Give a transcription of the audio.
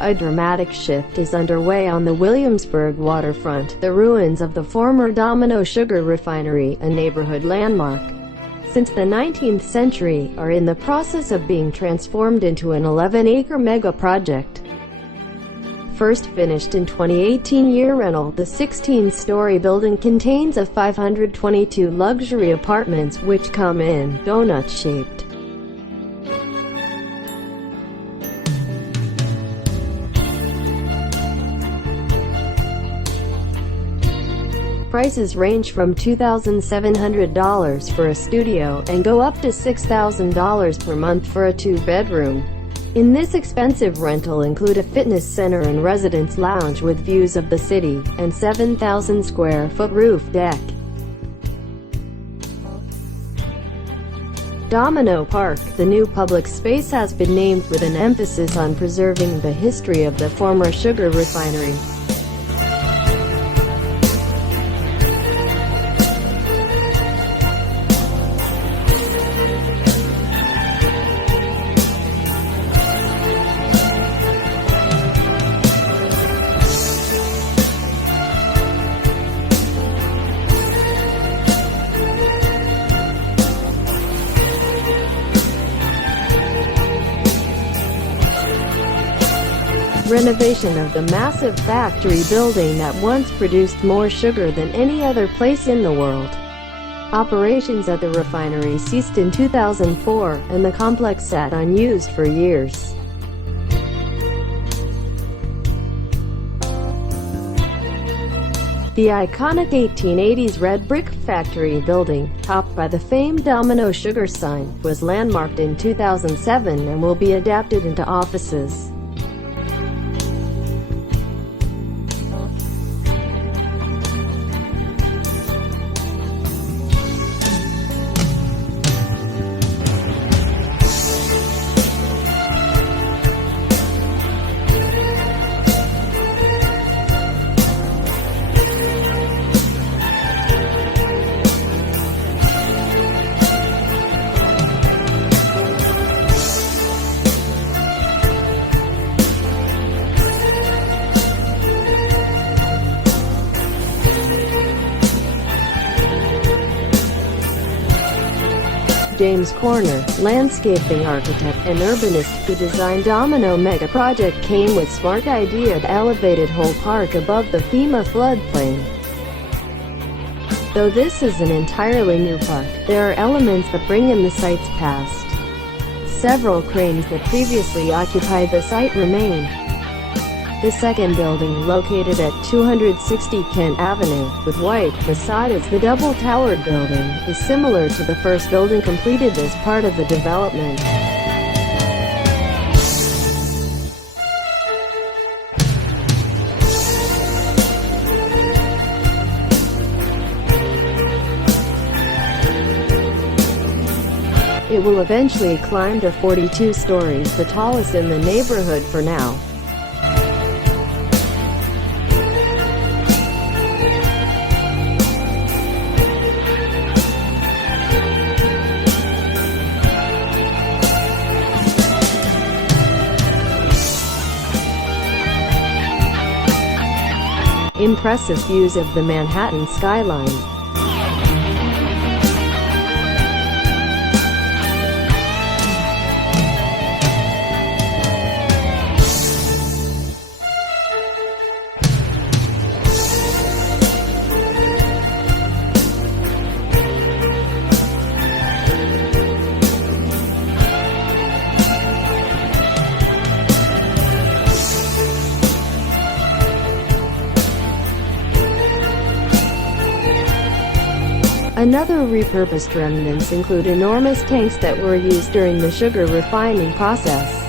A dramatic shift is underway on the Williamsburg waterfront, the ruins of the former Domino Sugar Refinery, a neighborhood landmark since the 19th century, are in the process of being transformed into an 11-acre mega-project. First finished in 2018 year rental, the 16-story building contains 522 luxury apartments which come in donut-shaped. Prices range from $2,700 for a studio and go up to $6,000 per month for a two-bedroom. In this expensive rental include a fitness center and residence lounge with views of the city, and 7,000 square foot roof deck. Domino Park, the new public space, has been named with an emphasis on preserving the history of the former sugar refinery. Renovation of the massive factory building that once produced more sugar than any other place in the world. Operations at the refinery ceased in 2004, and the complex sat unused for years. The iconic 1880s red brick factory building, topped by the famed Domino Sugar sign, was landmarked in 2007 and will be adapted into offices. James Corner, landscaping architect and urbanist who designed Domino Mega Project, came with smart idea to elevated whole park above the FEMA floodplain. Though this is an entirely new park, there are elements that bring in the site's past. Several cranes that previously occupied the site remain. The second building, located at 260 Kent Avenue, with white facades, the double-towered building, is similar to the first building completed as part of the development. It will eventually climb to 42 stories, the tallest in the neighborhood for now. Impressive views of the Manhattan skyline. Another repurposed remnants include enormous tanks that were used during the sugar refining process.